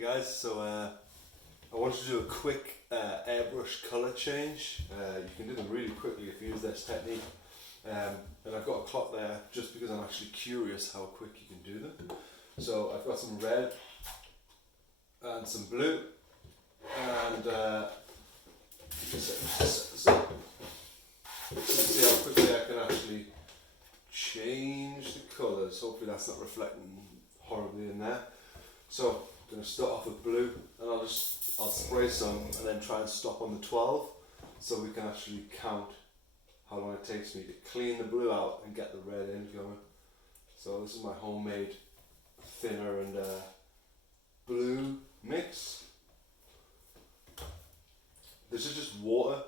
Hey guys, so I wanted to do a quick airbrush colour change. You can do them really quickly if you use this technique. And I've got a clock there just because I'm actually curious how quick you can do them. So I've got some red and some blue and so see how quickly I can actually change the colours. Hopefully that's not reflecting horribly in there. So I'm going to start off with blue and I'll spray some and then try and stop on the 12 so we can actually count how long it takes me to clean the blue out and get the red in going. So this is my homemade thinner and blue mix. This is just water.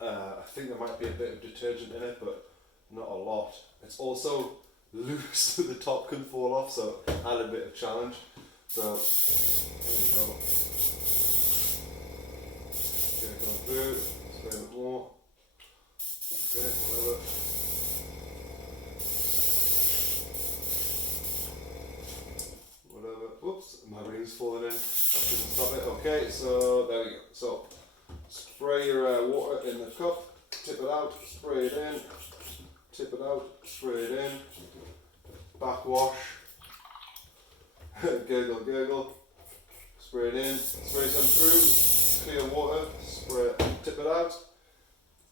I think there might be a bit of detergent in it, but not a lot. It's also loose so the top can fall off, so add a bit of challenge. So there you go. Get it going through, spray a bit more. Okay, whatever. Whoops, my ring's falling in. That shouldn't stop it. Okay, so there we go. So spray your water in the cup, tip it out, spray it in, tip it out, spray it in, backwash, gurgle, gurgle, spray it in, spray some through, clear water, spray it, tip it out,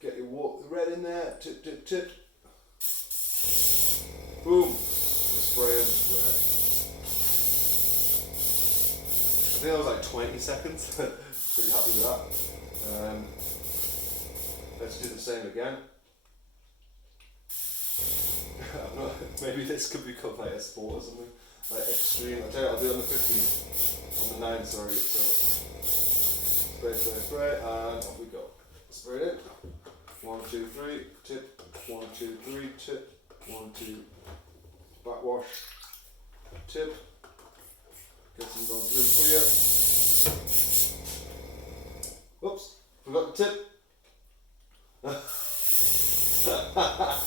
get your water, red in there, tip, tip, tip, boom, we're spraying red. I think that was like 20 seconds, pretty happy with that. Let's do the same again. Maybe this could become like a sport or something, like extreme. I'll tell you, I'll do it on the 15th, on the 9th, sorry. So spray, spray, spray, and off we go. Spray it in. 1, 2, 3, tip. 1, 2, 3, tip. 1, 2, backwash, tip. Get some going through clear. Whoops, forgot the tip.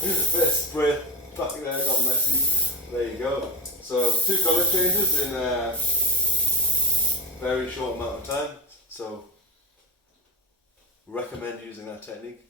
Bit of spray back there, got messy. There you go. So 2 colour changes in a very short amount of time. So recommend using that technique.